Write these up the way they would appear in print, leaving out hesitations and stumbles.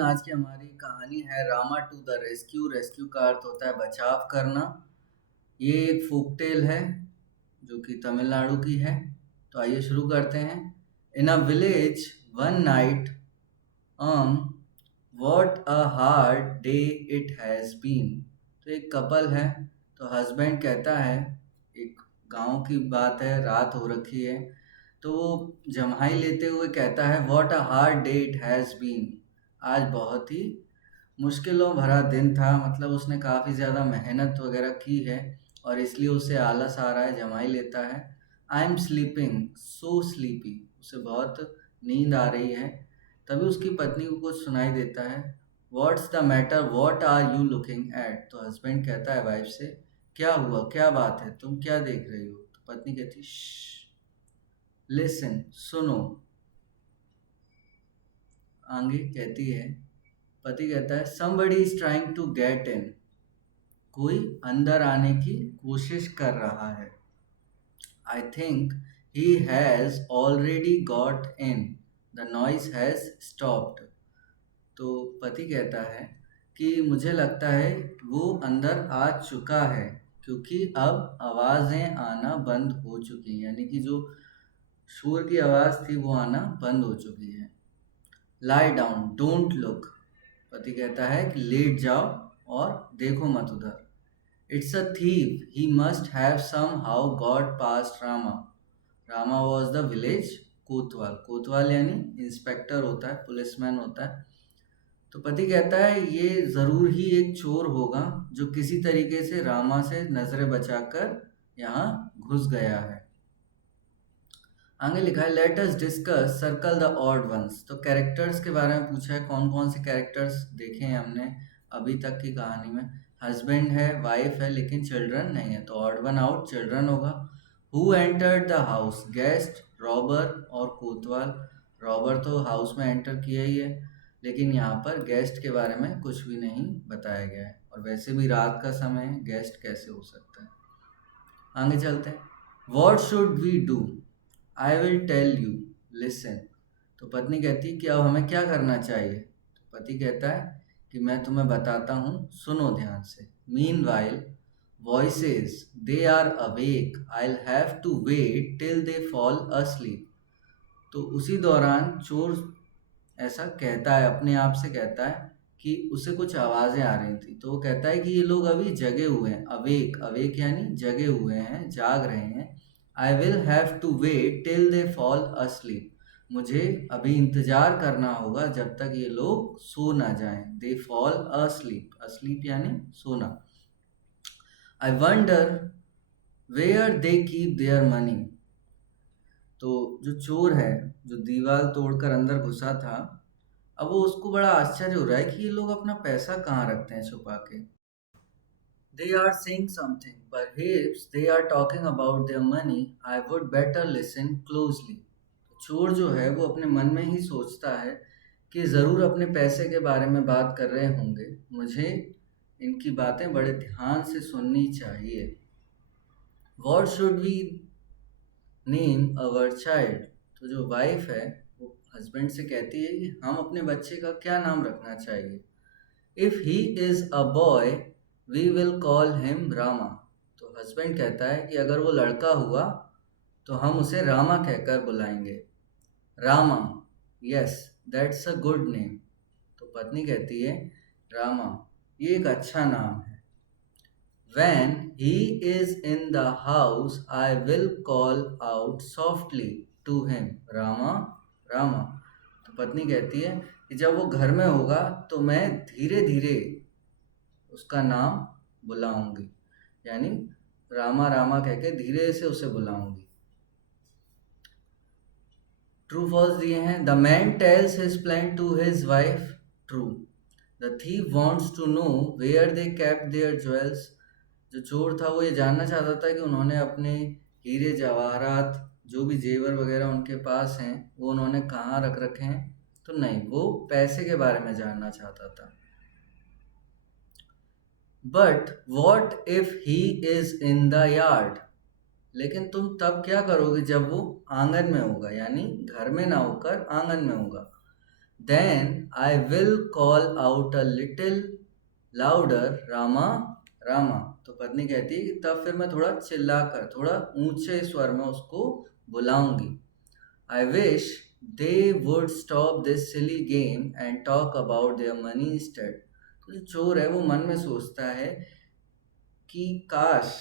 आज की हमारी कहानी है Rama to the rescue. Rescue का अर्थ होता है बचाव करना। ये एक फोक टेल है जो कि तमिलनाडु की है। तो आइए शुरू करते हैं। In a village one night, um what a hard day it has been. तो एक कपल है। तो हस्बैंड कहता है, एक गांव की बात है, रात हो रखी है। तो वो जम्हाई लेते हुए कहता है, what a hard day it has been. आज बहुत ही मुश्किलों भरा दिन था, मतलब उसने काफ़ी ज़्यादा मेहनत वगैरह की है और इसलिए उसे आलस आ रहा है। जमाई लेता है, I am sleeping so sleepy. उसे बहुत नींद आ रही है। तभी उसकी पत्नी को कुछ सुनाई देता है, what's the matter, what are you looking at. तो हस्बैंड कहता है वाइफ से, क्या हुआ, क्या बात है, तुम क्या देख रही हो। तो पत्नी कहती, लिसन, सुनो। आगे कहती है, पति कहता है, somebody is trying to get in। कोई अंदर आने की कोशिश कर रहा है। I think he has already got in। The noise has stopped। तो पति कहता है कि मुझे लगता है वो अंदर आ चुका है, क्योंकि अब आवाज़ें आना बंद हो चुकी हैं, यानी कि जो शोर की आवाज़ थी वो आना बंद हो चुकी है। Lie down, don't look. पति कहता है कि लेट जाओ और देखो मत उधर। It's a thief, he must have somehow got past Rama. Rama was the village kotwal. कोतवाल यानी इंस्पेक्टर होता है, पुलिसमैन होता है। तो पति कहता है ये ज़रूर ही एक चोर होगा जो किसी तरीके से रामा से नज़रें बचाकर यहाँ घुस गया है। आगे लिखा है, let us discuss circle the odd ones. तो कैरेक्टर्स के बारे में पूछा है, कौन कौन से कैरेक्टर्स देखे हैं हमने अभी तक की कहानी में। हस्बैंड है, वाइफ है, लेकिन चिल्ड्रन नहीं है। तो ऑड वन आउट, चिल्ड्रन होगा। Who entered the house, guest, robber और कोतवाल। रॉबर तो हाउस में एंटर किया ही है, लेकिन यहाँ पर गेस्ट के बारे में कुछ भी नहीं बताया गया है। और वैसे भी रात का समय है, गेस्ट कैसे हो सकता है। आगे चलते हैं। What should we do, I will tell you, listen. तो पत्नी कहती है कि अब हमें क्या करना चाहिए। तो पति कहता है कि मैं तुम्हें बताता हूँ, सुनो ध्यान से। Meanwhile voices, they are awake, I have to wait till they fall asleep। तो उसी दौरान चोर ऐसा कहता है, अपने आप से कहता है कि उसे कुछ आवाज़ें आ रही थी। तो वो कहता है कि ये लोग अभी जगे हुए हैं। अवेक, अवेक यानी जगे हुए हैं, जाग रहे हैं। I will have to wait till they fall asleep। मुझे अभी इंतज़ार करना होगा जब तक ये लोग सो ना जाएं। दे फॉल asleep, asleep यानी सोना। I wonder where they keep their money. तो जो चोर है, जो दीवार तोड़कर अंदर घुसा था, अब वो उसको बड़ा आश्चर्य हो रहा है कि ये लोग अपना पैसा कहाँ रखते हैं छुपा के। They are saying something, perhaps they are talking about their money, I would better listen closely। चोर जो है वो अपने मन में ही सोचता है कि ज़रूर अपने पैसे के बारे में बात कर रहे होंगे, मुझे इनकी बातें बड़े ध्यान से सुननी चाहिए। What should we name our child. तो जो वाइफ है वो हस्बैंड से कहती है कि हम अपने बच्चे का क्या नाम रखना चाहिए। If he is a boy we will call him Rama. तो हस्बैंड कहता है कि अगर वो लड़का हुआ तो हम उसे रामा कहकर बुलाएंगे। Rama, yes, that's a good name. तो पत्नी कहती है, रामा, ये एक अच्छा नाम है। When he is in the house, I will call out softly to him, Rama, Rama। तो पत्नी कहती है कि जब वो घर में होगा तो मैं धीरे धीरे उसका नाम बुलाऊंगी, यानी रामा रामा कह के धीरे से उसे बुलाऊंगी। ट्रू फॉल्स दिए हैं। The man tells his plan to his wife, true. The thief wants to know where they kept their jewels. जो चोर था वो ये जानना चाहता था कि उन्होंने अपने हीरे जवाहरात, जो भी जेवर वगैरह उनके पास हैं, वो उन्होंने कहाँ रख रखे हैं। तो नहीं, वो पैसे के बारे में जानना चाहता था। But what if he is in the yard. लेकिन तुम तब क्या करोगे जब वो आंगन में होगा, यानी घर में ना होकर आंगन में होगा। Then I will call out a little louder, Rama Rama. तो पत्नी कहती है कि तब फिर मैं थोड़ा चिल्लाकर, थोड़ा ऊंचे स्वर में उसको बुलाऊंगी। I wish they would stop this silly game and talk about their money instead. तो जो चोर है वो मन में सोचता है कि काश,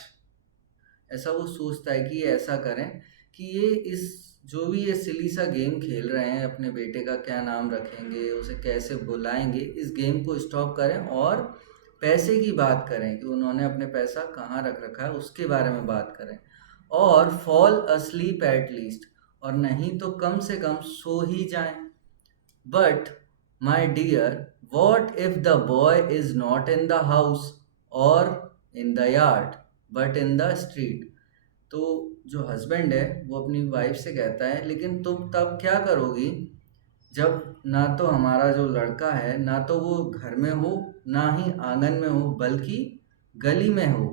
ऐसा वो सोचता है कि ये ऐसा करें कि ये इस जो भी ये सिली सा गेम खेल रहे हैं, अपने बेटे का क्या नाम रखेंगे, उसे कैसे बुलाएंगे, इस गेम को स्टॉप करें और पैसे की बात करें कि उन्होंने अपने पैसा कहाँ रख रखा है उसके बारे में बात करें, और फॉल अस्लीप एट लीस्ट, और नहीं तो कम से कम सो ही जाएं। But my dear, what if the boy is not in the house और in the yard but in the street. तो जो हस्बैंड है वो अपनी वाइफ से कहता है, लेकिन तुम तब क्या करोगी जब ना तो हमारा जो लड़का है ना तो वो घर में हो, ना ही आंगन में हो, बल्कि गली में हो।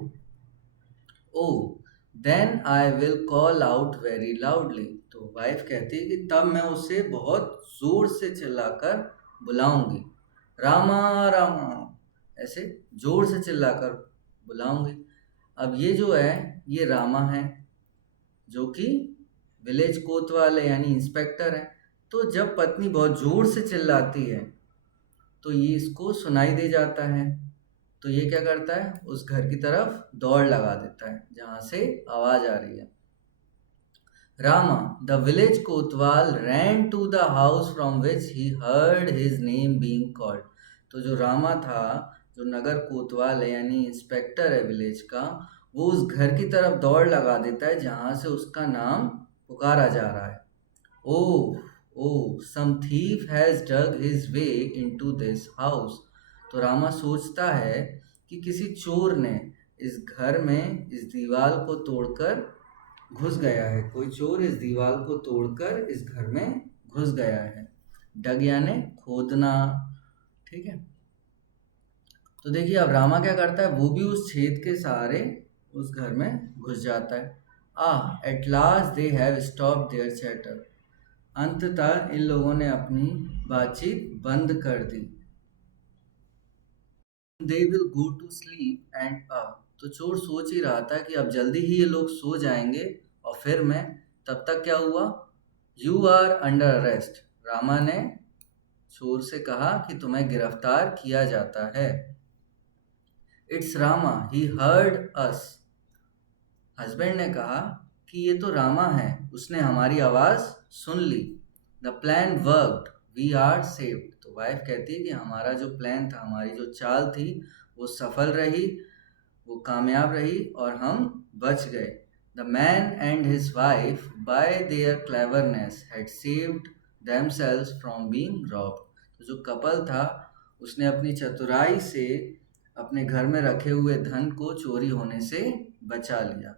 Oh, then I will call out very loudly. तो वाइफ कहती है कि तब मैं उसे बहुत जोर से चिल्लाकर बुलाऊंगी, रामा रामा, ऐसे जोर से चिल्लाकर बुलाऊंगी। अब ये जो है, ये रामा है, जो कि विलेज कोतवाल है, यानी इंस्पेक्टर है। तो जब पत्नी बहुत जोर से चिल्लाती है तो ये इसको सुनाई दे जाता है। तो ये क्या करता है, उस घर की तरफ दौड़ लगा देता है जहाँ से आवाज आ रही है। Rama, the village Kotwal, ran to the house from which he heard his name being called. तो जो रामा था, जो नगर कोतवाल है यानी इंस्पेक्टर है विलेज का, वो उस घर की तरफ दौड़ लगा देता है जहाँ से उसका नाम पुकारा जा रहा है। ओह, ओह, some thief has dug his way into this house। तो रामा सोचता है कि किसी चोर ने इस घर में इस दीवार को तोड़कर घुस गया है, कोई चोर इस दीवार को तोड़कर इस घर में घुस गया है। डग यानी खोदना, ठीक है। तो देखिए अब रामा क्या करता है, वो भी उस छेद के सहारे उस घर में घुस जाता है। At last they have stop their chatter. अंततः इन लोगों ने अपनी बातचीत बंद कर दी। They will go to sleep and तो चोर सोच ही रहा था कि अब जल्दी ही ये लोग सो जाएंगे और फिर मैं, तब तक क्या हुआ, you are under arrest. Rama ने चोर से कहा कि तुम्हें गिरफ्तार किया जाता है। It's Rama, he heard us. Husband ने कहा कि ये तो रामा है, उसने हमारी आवाज़ सुन ली। The plan worked, we are saved. तो वाइफ कहती है कि हमारा जो प्लान था, हमारी जो चाल थी, वो सफल रही, वो कामयाब रही और हम बच गए। The man and his wife bye there cleverness had saved themselves from being robbed. तो जो कपल था उसने अपनी चतुराई से अपने घर में रखे हुए धन को चोरी होने से बचा लिया।